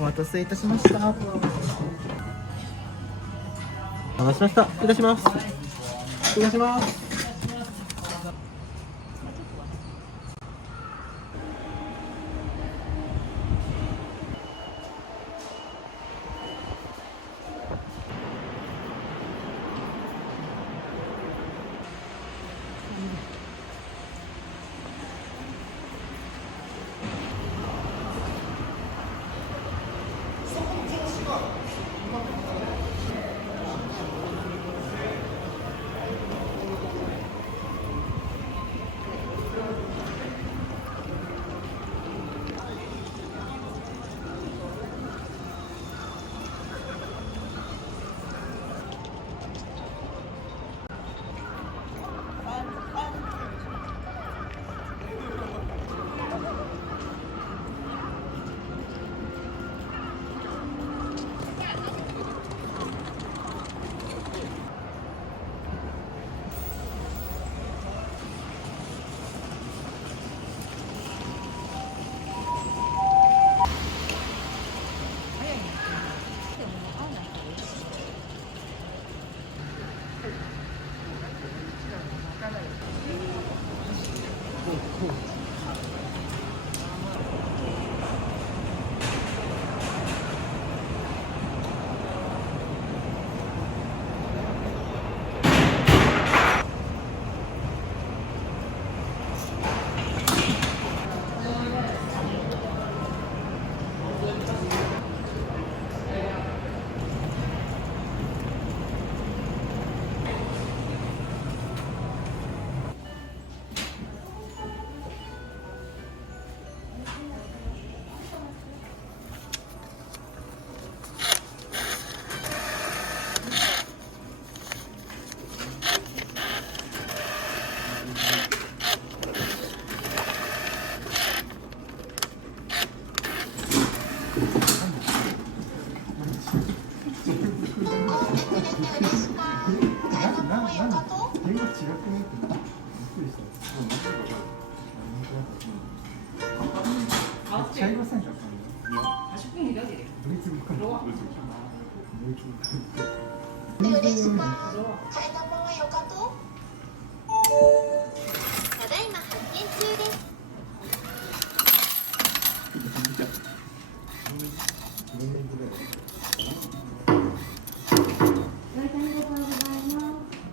お待たせいたしました。お待たせしました。失礼します。失礼します。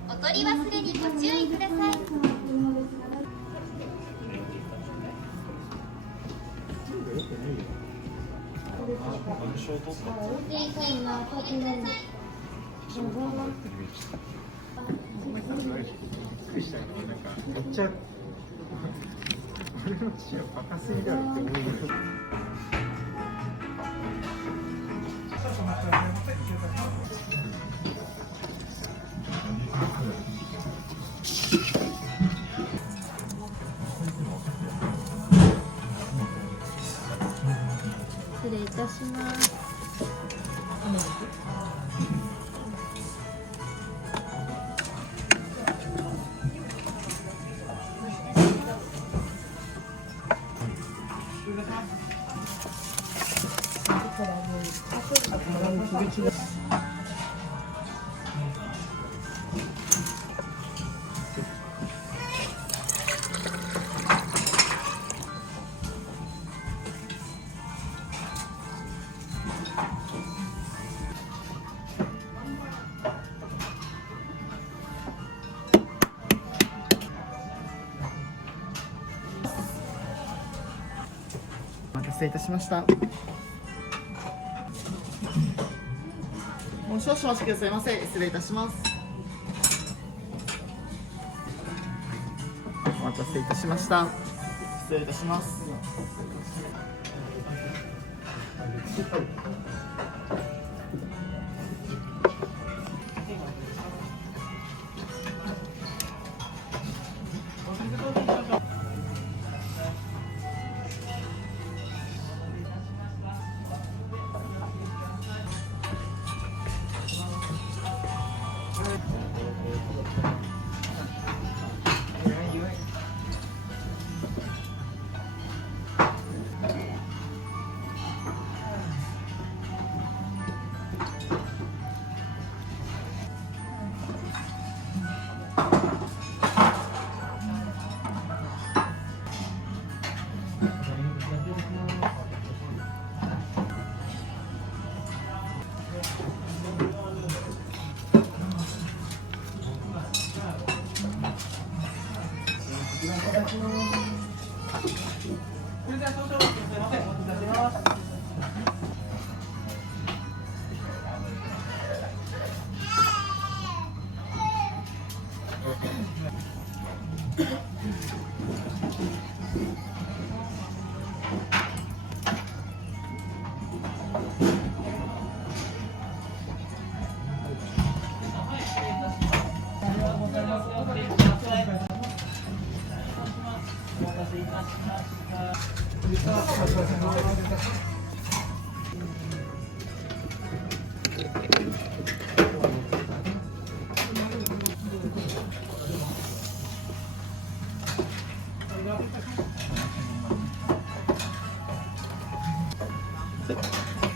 お取り忘れにご注意ください。めっちゃ俺の父はバカすぎだろって思います。失礼いたします。お待たせいたしました。もう少々お待ちくださいませ。失礼いたします。お待たせいたしました。失礼いたします。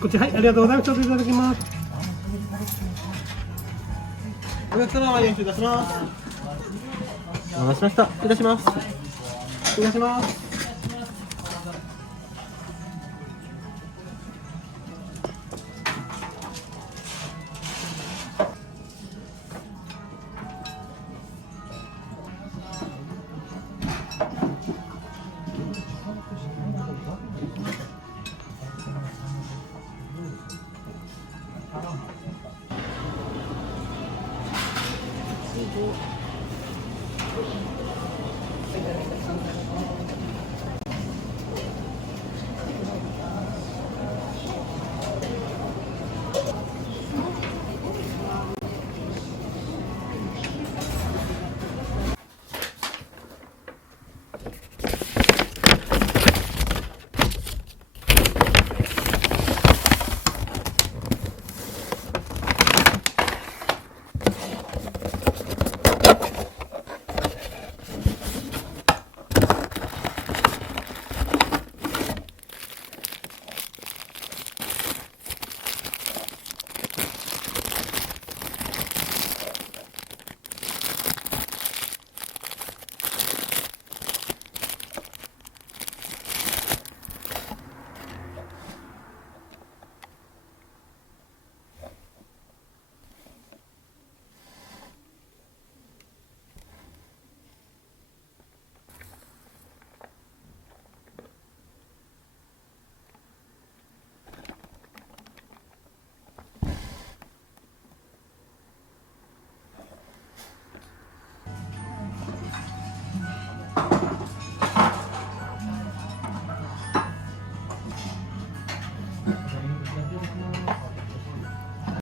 こっち、はい、ありがとうございます。ちょっといただきます。お客様はよろしくいたします。お待たせしました。いたします。いたします。すごい。